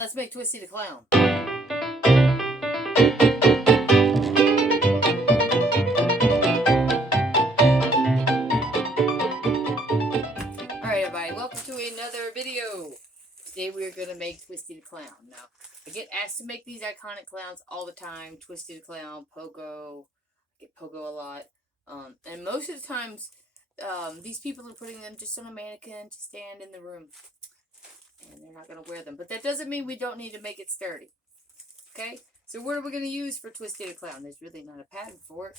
Let's make Twisty the Clown. Alright everybody, welcome to another video. Today we're going to make Twisty the Clown. Now, I get asked to make these iconic clowns all the time. Twisty the Clown, Pogo. I get Pogo a lot. And most of the times, these people are putting them just on a mannequin to stand in the room. And they're not going to wear them. But that doesn't mean we don't need to make it sturdy. Okay? So what are we going to use for Twisty the Clown? There's really not a pattern for it.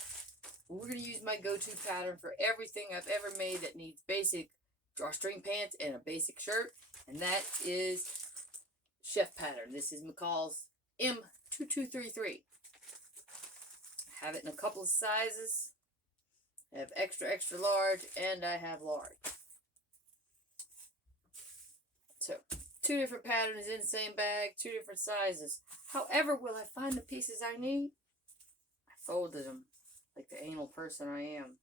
We're going to use my go-to pattern for everything I've ever made that needs basic drawstring pants and a basic shirt. And that is chef pattern. This is McCall's M2233. I have it in a couple of sizes. I have extra, extra large, and I have large. So, 2 different patterns in the same bag, 2 different sizes. However, will I find the pieces I need? I folded them like the anal person I am.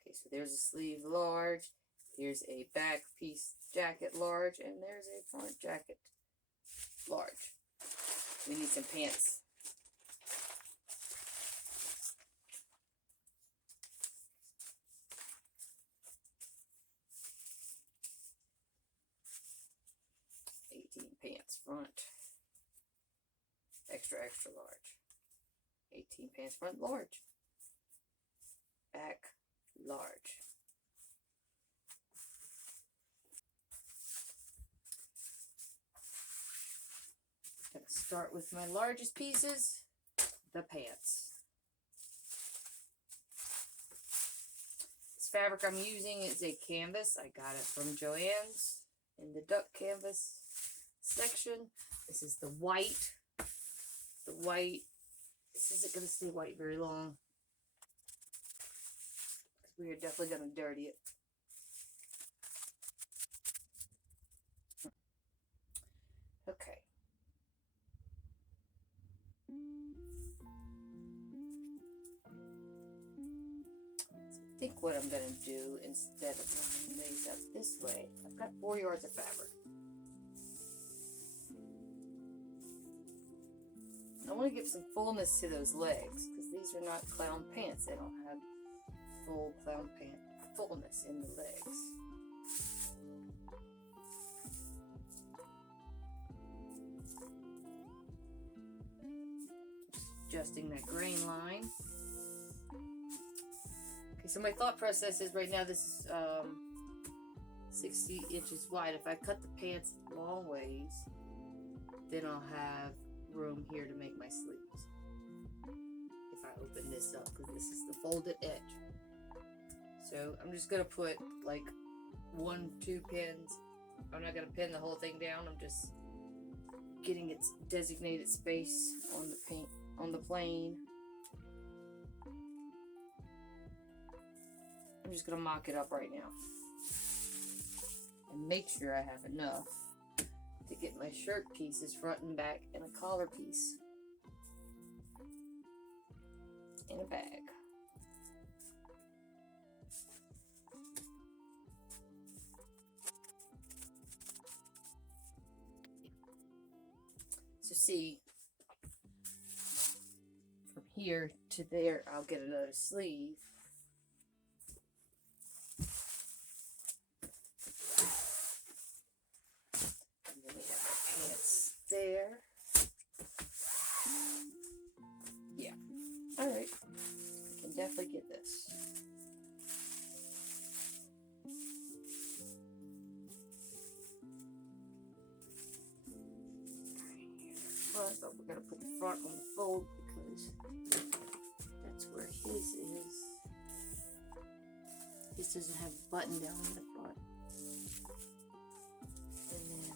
Okay, so there's a sleeve large, here's a back piece jacket large, and there's a front jacket large. We need some pants. Pants front, extra extra large, 18 pants front large, back large. Gonna start with my largest pieces, the pants. This fabric I'm using is a canvas. I got it from Joann's in the duck canvas section. This is the white. The white. This isn't going to stay white very long, because we are definitely going to dirty it. Okay. So I think what I'm going to do, instead of lining these up this way, I've got 4 yards of fabric. I want to give some fullness to those legs, because these are not clown pants. They don't have full clown pant fullness in the legs. Just adjusting that grain line. Okay, so my thought process is right now this is 60 inches wide. If I cut the pants long ways, then I'll have room here to make my sleeves. If I open this up, because this is the folded edge. So I'm just going to put like 1-2 pins. I'm not going to pin the whole thing down. I'm just getting its designated space on the paint, on the plane. I'm just going to mock it up right now. And make sure I have enough to get my shirt pieces front and back, and a collar piece in a bag. So see, from here to there, I'll get another sleeve. There. Yeah. Alright. We can definitely get this. Front, but we're going to put the front on the fold because that's where his is. His doesn't have a button down in the front. And then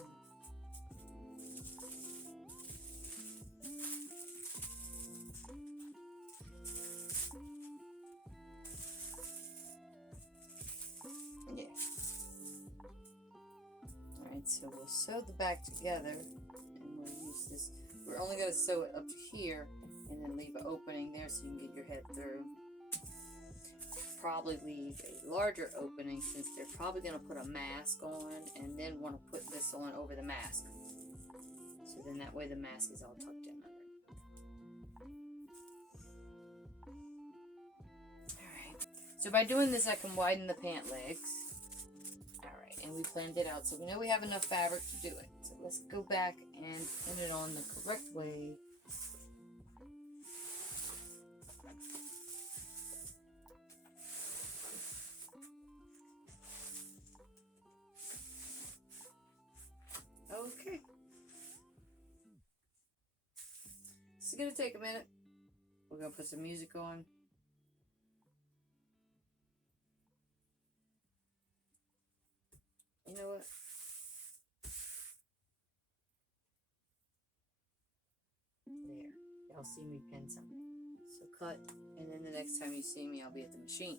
so we'll sew the back together, and we'll use this. We're only going to sew it up to here, and then leave an opening there so you can get your head through. Probably leave a larger opening, since they're probably going to put a mask on, and then want to put this on over the mask. then that way the mask is all tucked in under. Alright, so by doing this I can widen the pant legs. Alright, and we planned it out, so we know we have enough fabric to do it. So let's go back and pin it on the correct way. Okay. This is going to take a minute. We're going to put some music on. You know what? There. Y'all see me pin something. So cut, and then the next time you see me, I'll be at the machine.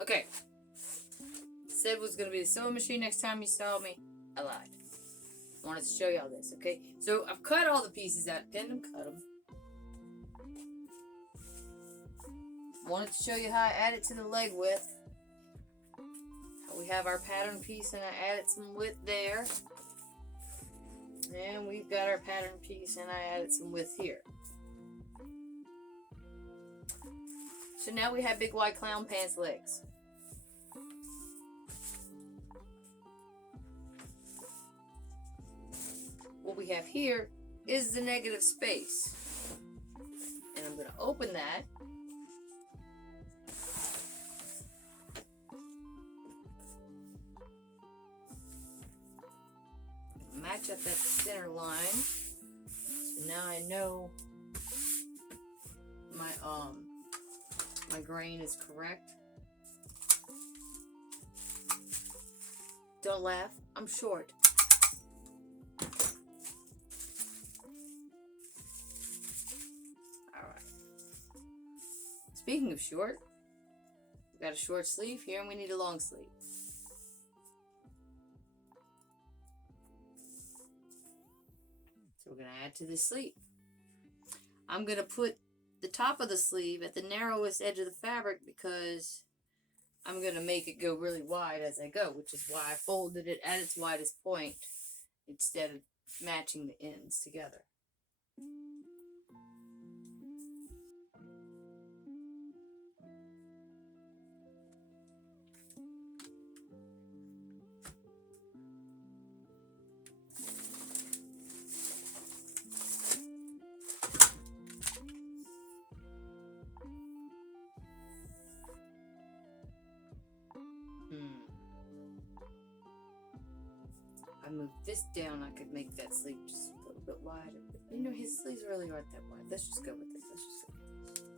Okay. Said was going to be the sewing machine next time you saw me. I lied. I wanted to show y'all this, okay? So I've cut all the pieces out, pinned them, cut them. Wanted to show you how I added to the leg width. How we have our pattern piece and I added some width there. And we've got our pattern piece and I added some width here. So now we have big white clown pants legs. What we have here is the negative space. And I'm going to open that. Match up that center line. So now I know my grain is correct. Don't laugh, I'm short. Alright. Speaking of short, we got a short sleeve here and we need a long sleeve. So we're going to add to this sleeve. I'm going to put the top of the sleeve at the narrowest edge of the fabric because I'm going to make it go really wide as I go, which is why I folded it at its widest point instead of matching the ends together. I move this down, I could make that sleeve just a little bit wider. But, you know, his sleeves really aren't that wide. Let's just go with this. Let's just go with this.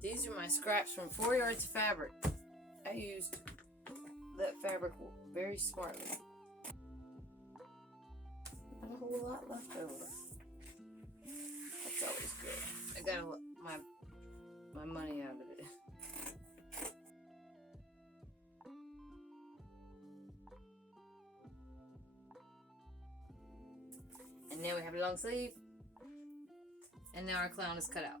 These are my scraps from 4 yards of fabric. I used that fabric very smartly. Not a whole lot left over. That's always good. I got my money out of it. And now we have a long sleeve. And now our clown is cut out.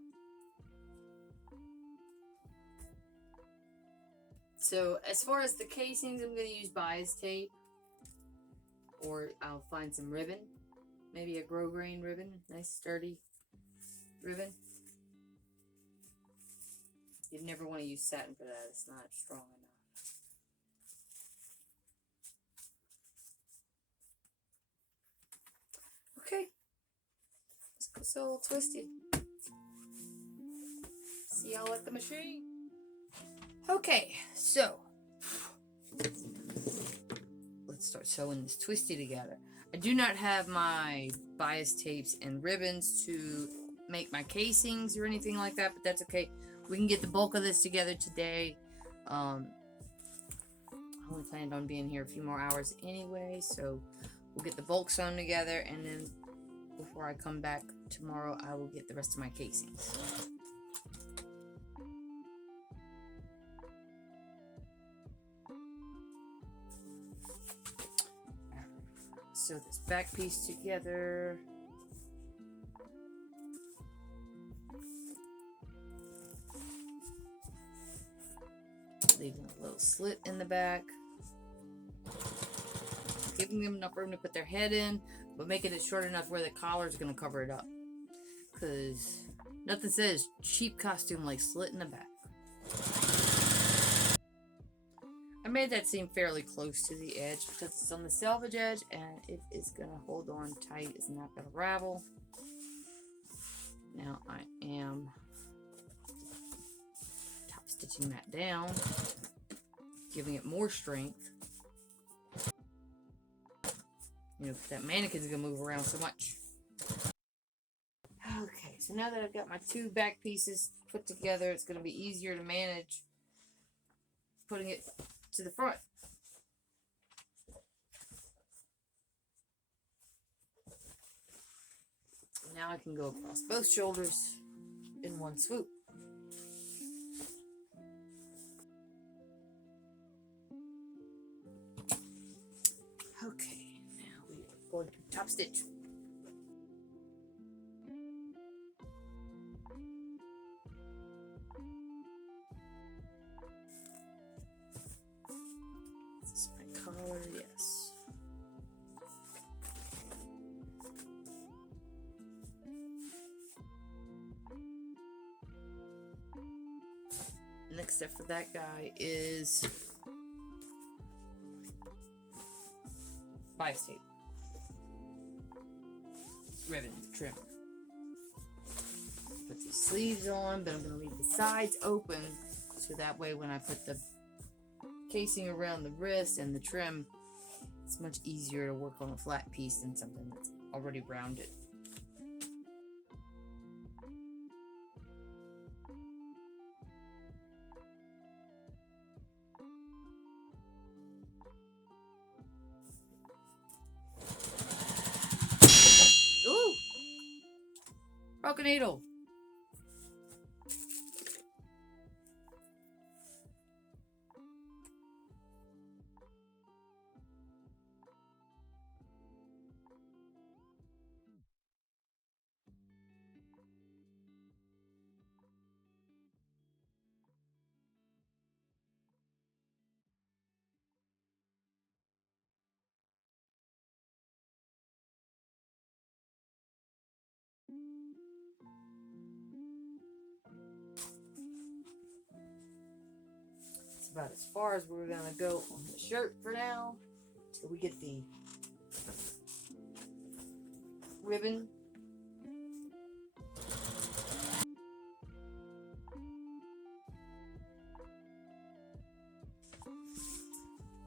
So as far as the casings, I'm going to use bias tape. Or I'll find some ribbon. Maybe a grosgrain ribbon. Nice sturdy ribbon. You'd never want to use satin for that. It's not strong enough. Okay. Let's go sew a little Twisty. See y'all at the machine. Okay, so let's start sewing this Twisty together. I do not have my bias tapes and ribbons to make my casings or anything like that, but that's okay. We can get the bulk of this together today. I only planned on being here a few more hours anyway, so we'll get the bulk sewn together, and then before I come back tomorrow, I will get the rest of my casings. Sew this back piece together. leaving a little slit in the back, giving them enough room to put their head in, but making it short enough where the collar is going to cover it up. Because nothing says cheap costume like slit in the back. I made that seem fairly close to the edge because it's on the selvage edge and it is going to hold on tight. It's not going to ravel. Now I am top stitching that down, giving it more strength. You know, that mannequin's going to move around so much. Okay, so now that I've got my two back pieces put together, it's going to be easier to manage putting it to the front. Now I can go across both shoulders in one swoop. Okay, now we are going to top stitch. This is my collar, yes. Next step for that guy is bias tape, ribbon, trim. Put the sleeves on, but I'm going to leave the sides open so that way when I put the casing around the wrist and the trim, it's much easier to work on a flat piece than something that's already rounded. Ooh! Broken needle. It's about as far as we're gonna go on the shirt for now, till we get the ribbon.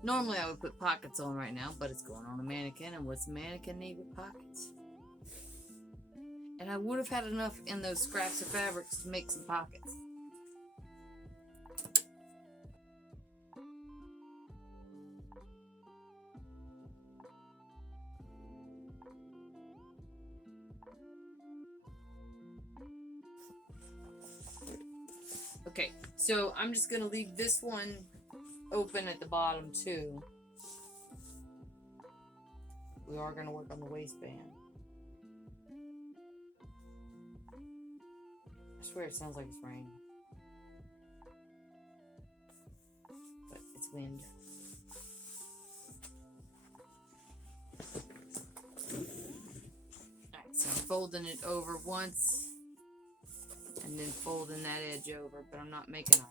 Normally I would put pockets on right now, but it's going on a mannequin, and what's a mannequin need with pockets? And I would have had enough in those scraps of fabrics to make some pockets. Okay, so I'm just gonna leave this one open at the bottom too. We are gonna work on the waistband. I swear it sounds like it's raining. But it's wind. Alright, so I'm folding it over once and then folding that edge over, but I'm not making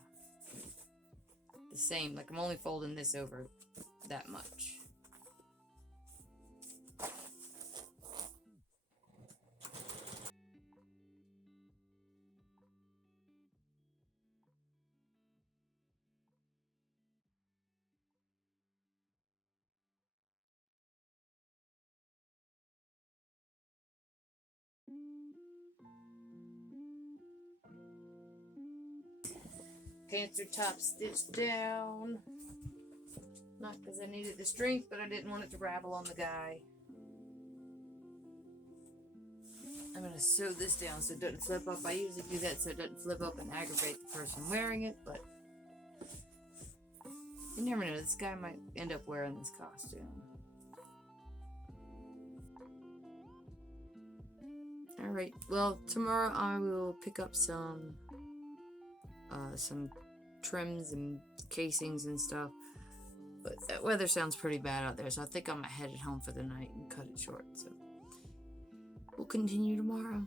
the same, like I'm only folding this over that much. Pants are top stitched down. Not because I needed the strength, but I didn't want it to ravel on the guy. I'm going to sew this down so it doesn't flip up. I usually do that so it doesn't flip up and aggravate the person wearing it, but you never know. This guy might end up wearing this costume. Alright, well, tomorrow I will pick up some trims and casings and stuff. But that weather sounds pretty bad out there, so I think I'm headed home for the night and cut it short. So we'll continue tomorrow.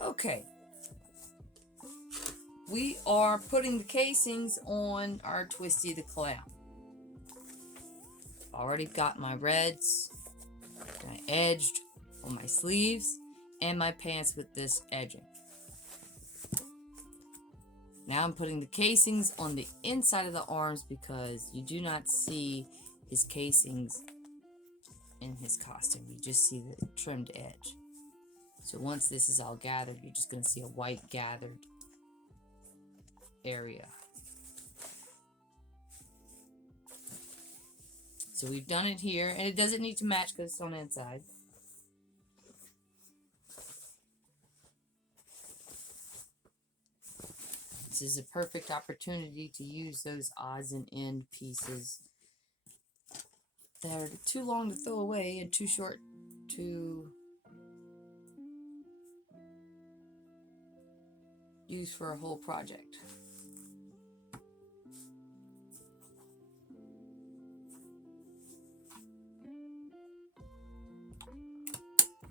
Okay. We are putting the casings on our Twisty the Clown. Already got my reds, I edged on my sleeves and my pants with this edging. Now I'm putting the casings on the inside of the arms because you do not see his casings in his costume. You just see the trimmed edge. So once this is all gathered, you're just going to see a white gathered area. So we've done it here, and it doesn't need to match because it's on the inside. This is a perfect opportunity to use those odds and end pieces that are too long to throw away and too short to use for a whole project.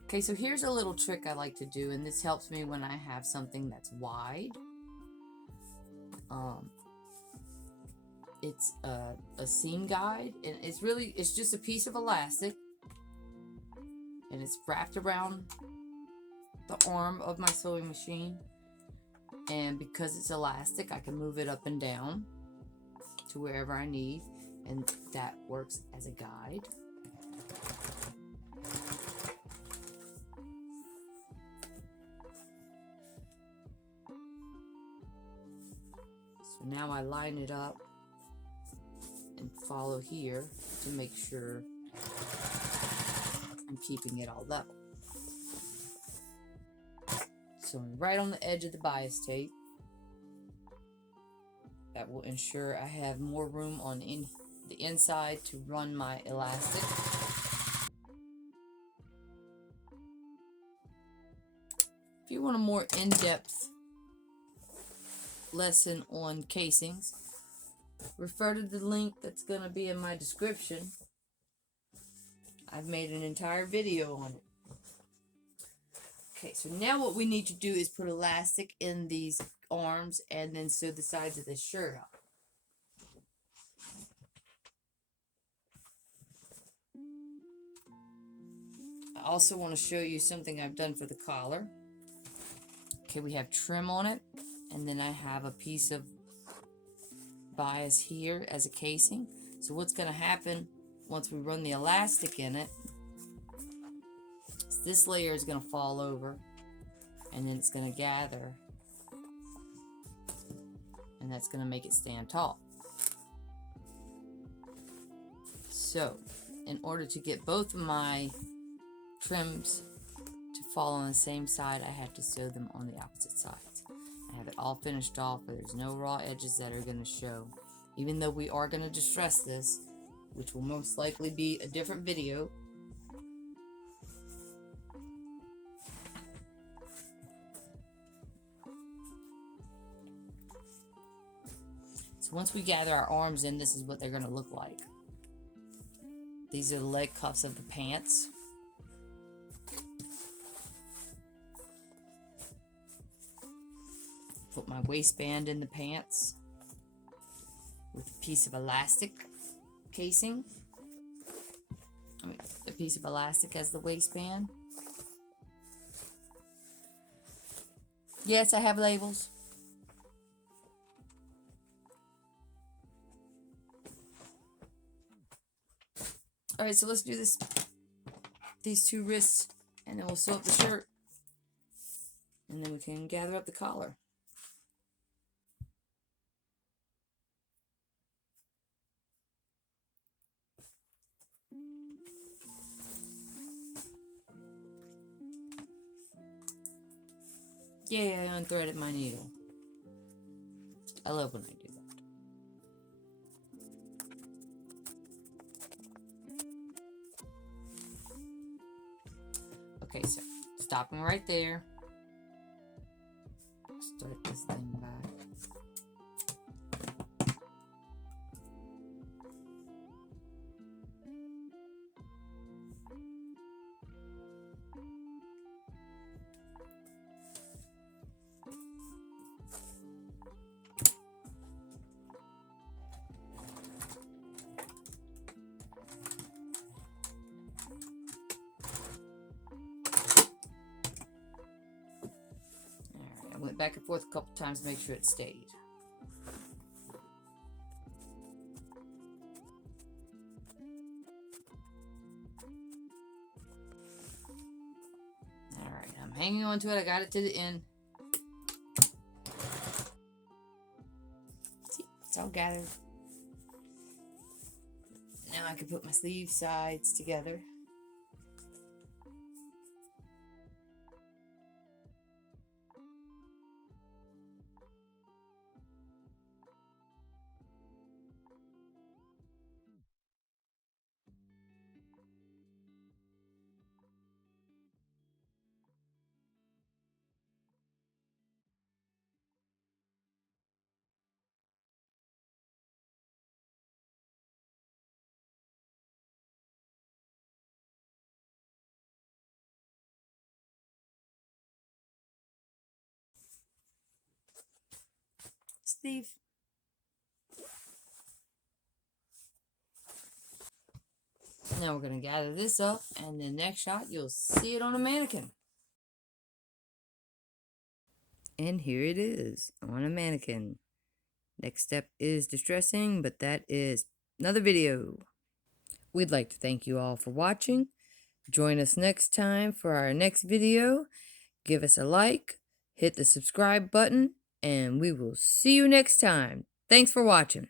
Okay, so here's a little trick I like to do, and this helps me when I have something that's wide. It's a seam guide, and it's just a piece of elastic, and it's wrapped around the arm of my sewing machine. And because it's elastic, I can move it up and down to wherever I need, and that works as a guide. So now I line it up and follow here to make sure I'm keeping it all level. So right on the edge of the bias tape. That will ensure I have more room on the inside to run my elastic. If you want a more in-depth lesson on casings, refer to the link that's going to be in my description. I've made an entire video on it. Okay, so now what we need to do is put elastic in these arms and then sew the sides of the shirt up. I also want to show you something I've done for the collar. Okay, we have trim on it, and then I have a piece of bias here as a casing. So what's going to happen once we run the elastic in it, is this layer is going to fall over, and then it's going to gather, and that's going to make it stand tall. So in order to get both of my trims to fall on the same side, I have to sew them on the opposite sides. I have it all finished off, but there's no raw edges that are going to show. Even though we are going to distress this, which will most likely be a different video. So once we gather our arms in, this is what they're going to look like. These are the leg cuffs of the pants. Put my waistband in the pants with a piece of elastic casing. A piece of elastic as the waistband. Yes, I have labels. Alright, so let's do this. These two wrists, and then we'll sew up the shirt. And then we can gather up the collar. Yeah, I unthreaded my needle. I love when I do that. Okay, so stopping right there. Start this thing back. I went back and forth a couple times to make sure it stayed. Alright, I'm hanging on to it. I got it to the end. See, it's all gathered. Now I can put my sleeve sides together. Sleeve. Now we're going to gather this up, and the next shot you'll see it on a mannequin. And here it is on a mannequin. Next step is distressing, but that is another video. We'd like to thank you all for watching. Join us next time for our next video. Give us a like, hit the subscribe button, and we will see you next time. Thanks for watching.